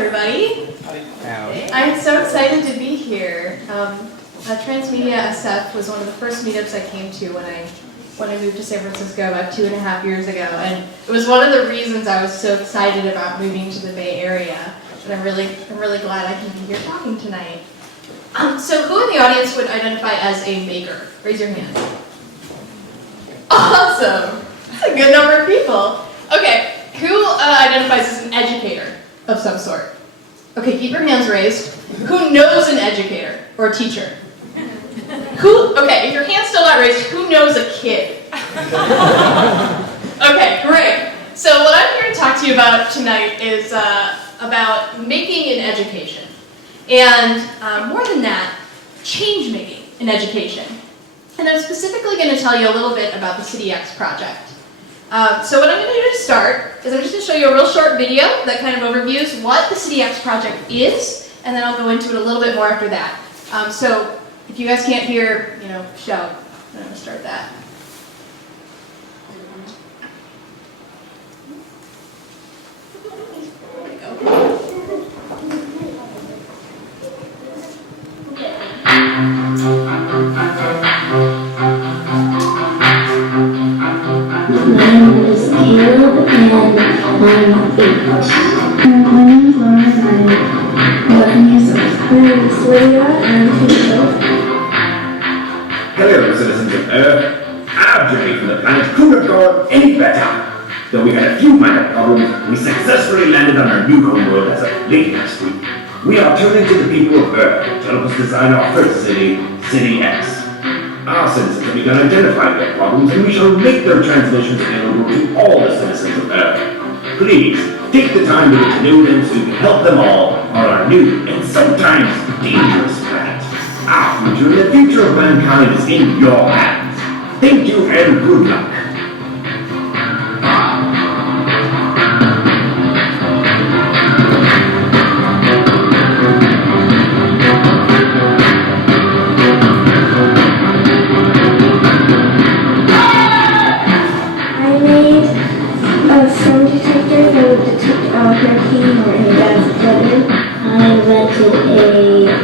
everybody. I'm so excited to be here. Transmediasf was one of the first meetups I came to when I moved to San Francisco about 2.5 years ago, and it was one of the reasons I was so excited about moving to the Bay Area. And I'm really glad I can be here talking tonight. So who in the audience would identify as a maker? Raise your hand. Awesome! That's a good number of people. Okay, who identifies as an educator of some sort? Okay, keep your hands raised. Who knows an educator or teacher? Okay, if your hand's still not raised, who knows a kid? Okay, great. So what I'm here to talk to you about tonight is about making in education. And more than that, change making in education. And I'm specifically going to tell you a little bit about the CityX project. So what I'm going to do to start is I'm just going to show you a real short video that kind of overviews what the CityX project is, and then I'll go into it a little bit more after that. So if you guys can't hear, shout. I'm going to start that. There we go. My name is Caleb, and I'm 8. My name is Lauren, and I'm 11 years old. My name is Lydia, and I'm 2 years old. Hello, citizens of Earth. Our journey from the planet couldn't have gone any better. Though we had a few minor problems, we successfully landed on our new homeworld as of late next week. We are turning to the people of Earth to help us design our first city, CityX. Our citizens have begun identifying their problems, and we shall make their transmissions available to all the citizens of Earth. Please, take the time to get to know them so we can help them all on our new and sometimes dangerous planet. Our future and the future of mankind is in your hands. Thank you and good luck.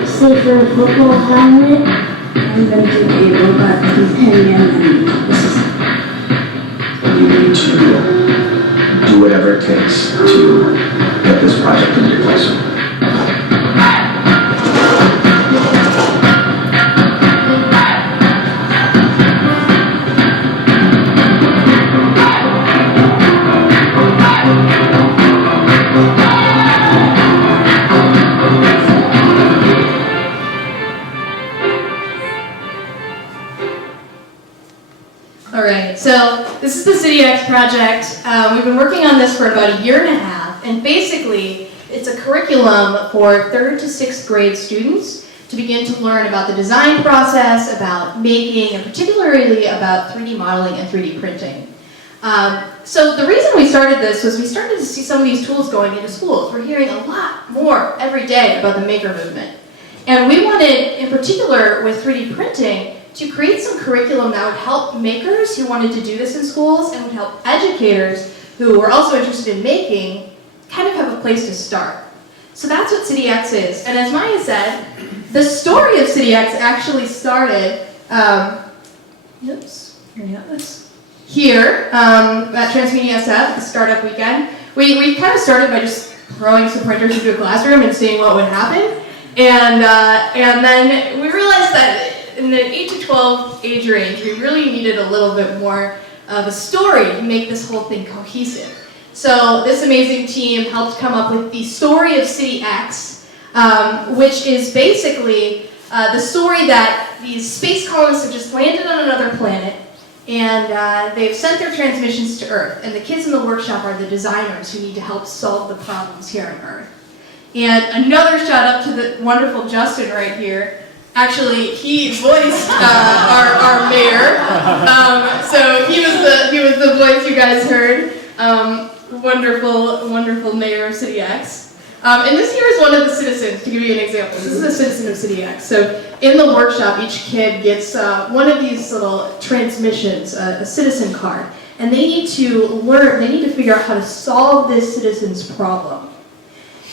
Safer football helmet. I'm going to do a robot companion and assistant. You need to do whatever it takes to get this project into your classroom. So this is the CityX project. We've been working on this for about 1.5 years, and basically it's a curriculum for 3rd to 6th grade students to begin to learn about the design process, about making, and particularly about 3D modeling and 3D printing. So the reason we started this was we started to see some of these tools going into schools. We're hearing a lot more every day about the maker movement. And we wanted, in particular with 3D printing, to create some curriculum that would help makers who wanted to do this in schools and would help educators who were also interested in making kind of have a place to start. So that's what CityX is. And as Maya said, the story of CityX actually started here at Transmediasf, the startup weekend. We kind of started by just throwing some printers into a classroom and seeing what would happen. And then we realized that in the 8 to 12 age range, we really needed a little bit more of a story to make this whole thing cohesive. So this amazing team helped come up with the story of CityX, which is basically the story that these space colonists have just landed on another planet, and they've sent their transmissions to Earth, and the kids in the workshop are the designers who need to help solve the problems here on Earth. And another shout out to the wonderful Justin right here. Actually, he voiced our mayor, so he was the voice you guys heard. Wonderful mayor of CityX. And this here is one of the citizens, to give you an example. This is a citizen of CityX. So in the workshop, each kid gets one of these little transmissions, a citizen card, and they need to figure out how to solve this citizen's problem.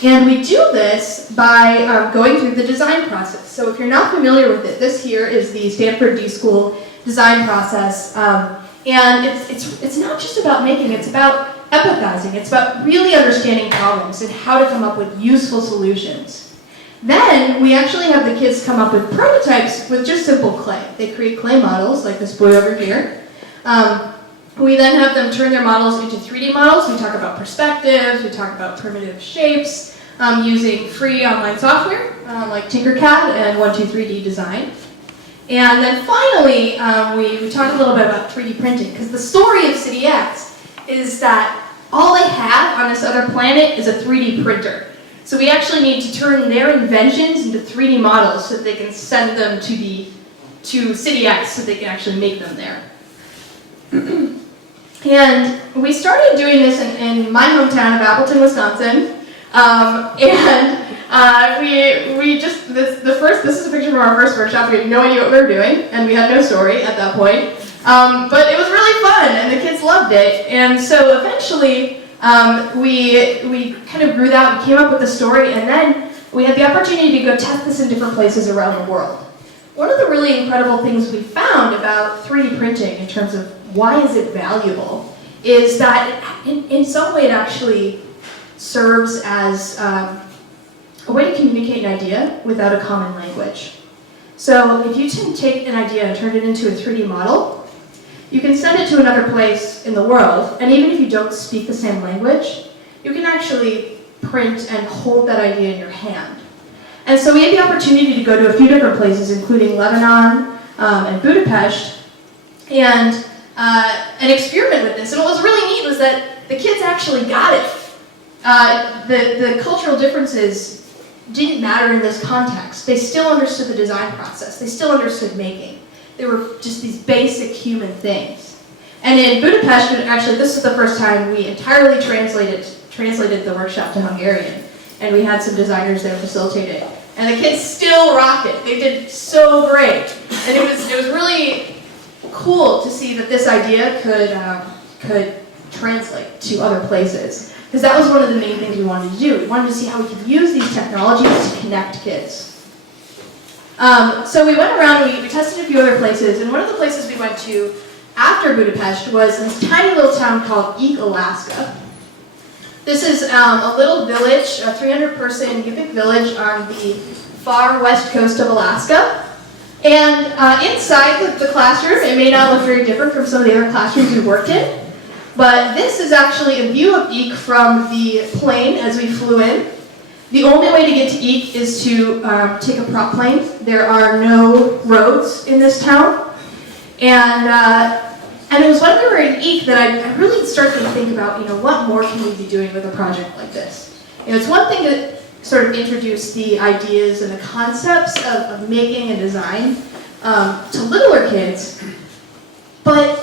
And we do this by going through the design process. So if you're not familiar with it, this here is the Stanford D-School design process. And it's not just about making, it's about empathizing. It's about really understanding problems and how to come up with useful solutions. Then we actually have the kids come up with prototypes with just simple clay. They create clay models, like this boy over here. We then have them turn their models into 3D models. We talk about perspectives, we talk about primitive shapes, using free online software like Tinkercad and 123D Design. And then finally, we talk a little bit about 3D printing, because the story of City X is that all they have on this other planet is a 3D printer. So we actually need to turn their inventions into 3D models so that they can send them to City X so they can actually make them there. And we started doing this in my hometown of Appleton, Wisconsin. This is a picture from our first workshop. We had no idea what we were doing, and we had no story at that point. But it was really fun, and the kids loved it. And so eventually, we kind of grew that, we came up with a story, and then we had the opportunity to go test this in different places around the world. One of the really incredible things we found about 3D printing in terms of why is it valuable is that in some way it actually serves as a way to communicate an idea without a common language. So if you can take an idea and turn it into a 3D model, you can send it to another place in the world, and even if you don't speak the same language, you can actually print and hold that idea in your hand. And so we had the opportunity to go to a few different places, including Lebanon and Budapest, and experiment with this. And what was really neat was that the kids actually got it. The cultural differences didn't matter in this context. They still understood the design process. They still understood making. They were just these basic human things. And in Budapest, actually, this is the first time we entirely translated the workshop to Hungarian. And we had some designers there facilitate it. And the kids still rocked it. They did so great. And it was really cool to see that this idea could translate to other places. Because that was one of the main things we wanted to do. We wanted to see how we could use these technologies to connect kids. So we went around and we tested a few other places, and one of the places we went to after Budapest was this tiny little town called IDEAco, Alaska. This is a little village, a 300-person Yupik village on the far west coast of Alaska. And inside the classroom, it may not look very different from some of the other classrooms we worked in, but this is actually a view of IDEAco from the plane as we flew in. The only way to get to IDEAco is to take a prop plane. There are no roads in this town. And it was when we were in IDEAco that I really started to think about, what more can we be doing with a project like this? It's one thing to sort of introduce the ideas and the concepts of making and design to littler kids, but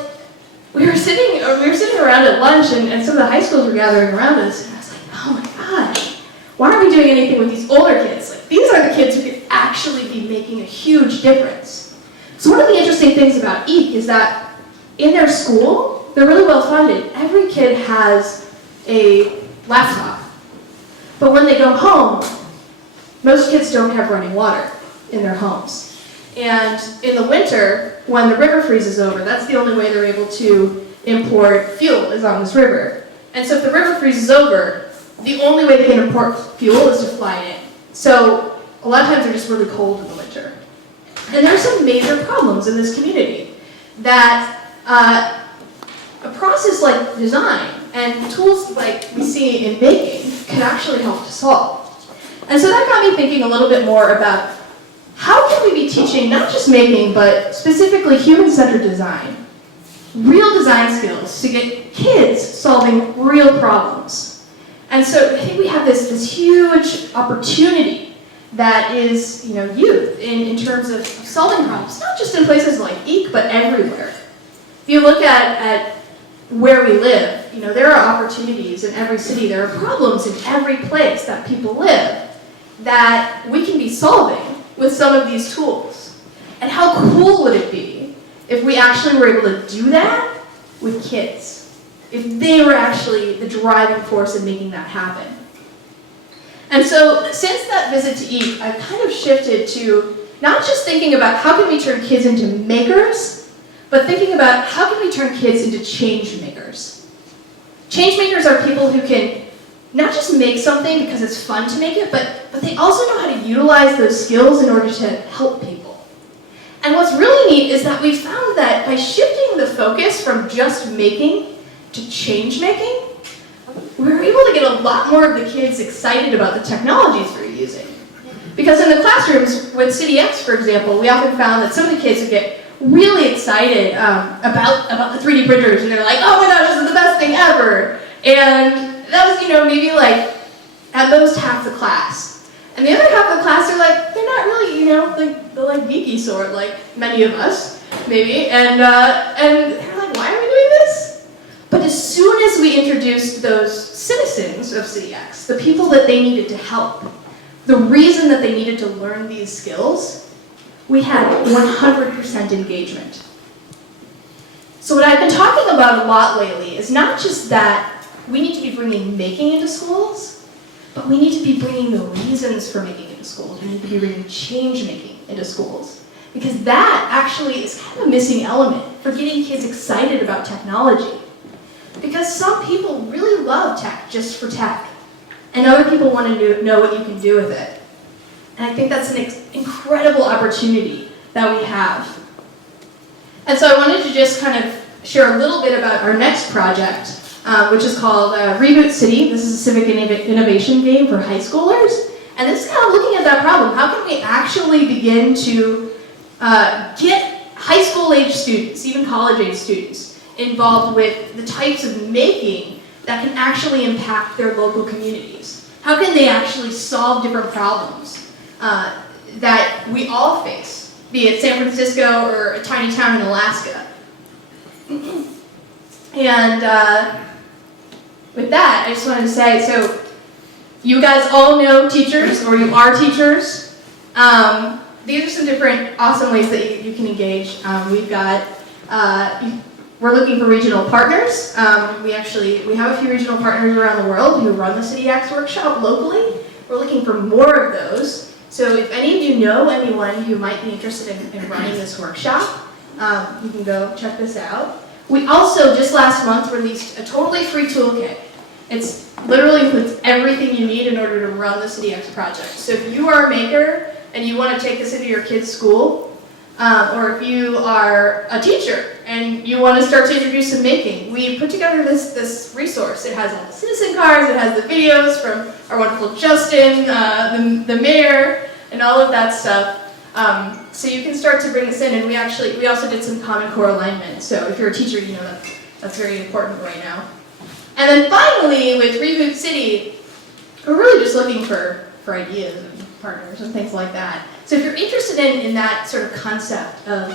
we were sitting around at lunch, and some of the high schools were gathering around us, and I was like, oh my gosh, why aren't we doing anything with these older kids? Like, these are the kids who could actually be making a huge difference. So one of the interesting things about IDEAco is that in their school, they're really well funded. Every kid has a laptop. But when they go home, most kids don't have running water in their homes. And in the winter, when the river freezes over, that's the only way they're able to import fuel is on this river. And so if the river freezes over, the only way they can import fuel is to fly it in. So a lot of times they're just really cold in the winter. And there are some major problems in this community that a process like design and tools like we see in making can actually help to solve. And so that got me thinking a little bit more about how can we be teaching not just making, but specifically human-centered design, real design skills to get kids solving real problems. And so I think we have this huge opportunity that is, youth in terms of solving problems, not just in places like IDEAco, but everywhere. If you look at where we live, there are opportunities in every city, there are problems in every place that people live that we can be solving with some of these tools. And how cool would it be if we actually were able to do that with kids? If they were actually the driving force in making that happen. And so since that visit to EAP, I've kind of shifted to not just thinking about how can we turn kids into makers, but thinking about how can we turn kids into change makers. Change makers are people who can not just make something because it's fun to make it, but they also know how to utilize those skills in order to help people. And what's really neat is that we found that by shifting the focus from just making to change making, we were able to get a lot more of the kids excited about the technologies we're using. Because in the classrooms with CityX, for example, we often found that some of the kids would get really excited about the 3D printers, and they're like, oh my gosh, this is the best thing ever. And that was, maybe like at most half the class. And the other half of the class are like, they're not really, they're like geeky sort, like many of us, maybe. And they're like, why are we doing this? But as soon as we introduced those citizens of CityX, the people that they needed to help, the reason that they needed to learn these skills, we had 100% engagement. So what I've been talking about a lot lately is not just that we need to be bringing making into schools, but we need to be bringing the reasons for making into schools. We need to be bringing change making into schools. Because that actually is kind of a missing element for getting kids excited about technology. Because some people really love tech just for tech, and other people want to know what you can do with it. And I think that's an incredible opportunity that we have. And so I wanted to just kind of share a little bit about our next project, which is called Reboot City. This is a civic innovation game for high schoolers. And this is kind of looking at that problem. How can we actually begin to get high school age students, even college age students, involved with the types of making that can actually impact their local communities? How can they actually solve different problems that we all face, be it San Francisco or a tiny town in Alaska? And with that, I just wanted to say, so you guys all know teachers, or you are teachers. These are some different awesome ways that you can engage. We've got, we're looking for regional partners. We have a few regional partners around the world who run the CityX workshop locally. We're looking for more of those. So if any of you know anyone who might be interested in running this workshop, you can go check this out. We also, just last month, released a totally free toolkit. It's literally includes everything you need in order to run the CityX project. So if you are a maker and you want to take this into your kid's school, or if you are a teacher and you want to start to introduce some making, we put together this resource. It has all the citizen cards, it has the videos from our wonderful Justin, the mayor, and all of that stuff. So you can start to bring this in, and we also did some Common Core alignment. So if you're a teacher, you know that's very important right now. And then finally, with Reboot City, we're really just looking for ideas and partners and things like that. So if you're interested in that sort of concept of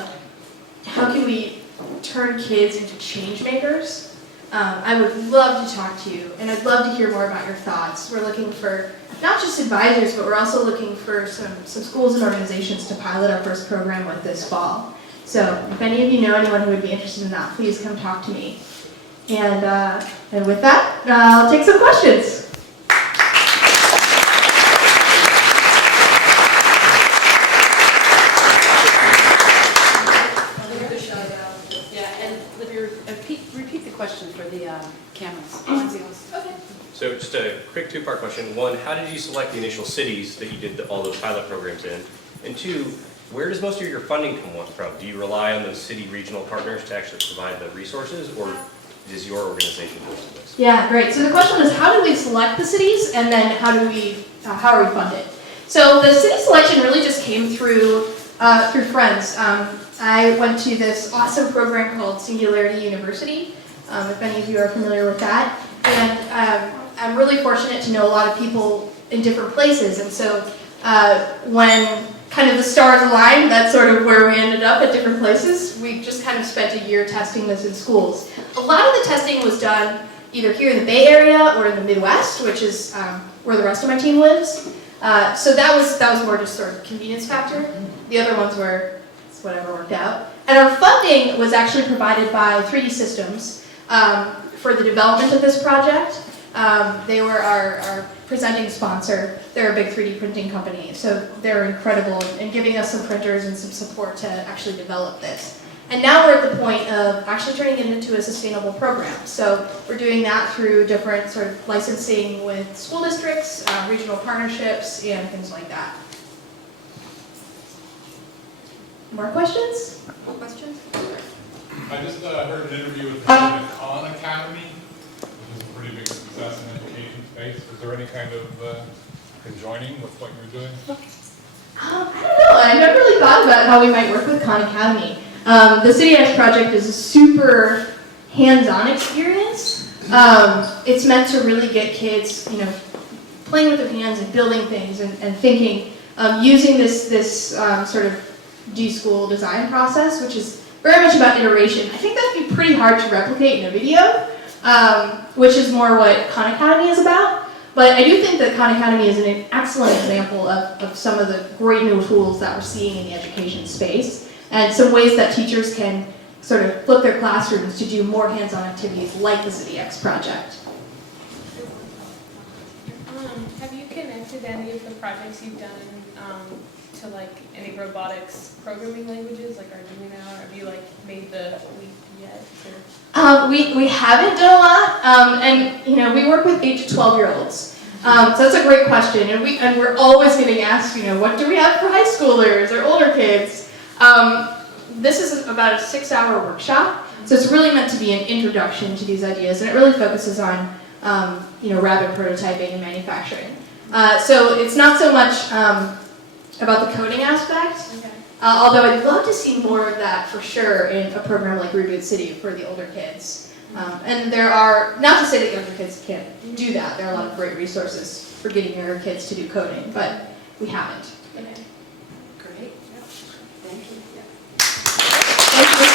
how can we turn kids into change makers, I would love to talk to you, and I'd love to hear more about your thoughts. We're looking for not just advisors, but we're also looking for some schools and organizations to pilot our first program with this fall. So if any of you know anyone who would be interested in that, please come talk to me. And with that, I'll take some questions. Yeah, and Libby, repeat the question for the cameras. Okay. So just a quick two-part question. One, how did you select the initial cities that you did all those pilot programs in? And two, where does most of your funding come from? Do you rely on those city regional partners to actually provide the resources, or does your organization do this? Yeah, great. So the question is, how do we select the cities, and then how are we funded? So the city selection really just came through friends. I went to this awesome program called Singularity University, if any of you are familiar with that. And I'm really fortunate to know a lot of people in different places. And so when kind of the stars aligned, that's sort of where we ended up at different places. We just kind of spent a year testing this in schools. A lot of the testing was done either here in the Bay Area or in the Midwest, which is where the rest of my team lives. So that was more just sort of convenience factor. The other ones were whatever worked out. And our funding was actually provided by 3D Systems for the development of this project. They were our presenting sponsor. They're a big 3D printing company, so they're incredible in giving us some printers and some support to actually develop this. And now we're at the point of actually turning it into a sustainable program. So we're doing that through different sort of licensing with school districts, regional partnerships, and things like that. More questions? Questions? I just heard an interview with the Khan Academy, which is a pretty big success in education space. Is there any kind of conjoining with what you're doing? I don't know. I've never really thought about how we might work with Khan Academy. The CityX project is a super hands-on experience. It's meant to really get kids, playing with their hands and building things and thinking, using this sort of D-school design process, which is very much about iteration. I think that'd be pretty hard to replicate in a video, which is more what Khan Academy is about. But I do think that Khan Academy is an excellent example of some of the great new tools that we're seeing in the education space, and some ways that teachers can sort of flip their classrooms to do more hands-on activities like the CityX project. Have you connected any of the projects you've done to any robotics programming languages like Arduino, or have you made the leap yet? We haven't done a lot, and we work with 8 to 12-year-olds. So that's a great question, and we're always getting asked, what do we have for high schoolers or older kids? This is about a 6-hour workshop, so it's really meant to be an introduction to these ideas, and it really focuses on rapid prototyping and manufacturing. So it's not so much about the coding aspect, Okay. although I'd love to see more of that for sure in a program like Reboot City for the older kids. And there are, not to say that younger kids can't do that, there are a lot of great resources for getting younger kids to do coding, but we haven't. Okay. Great. Thank you. Thank you.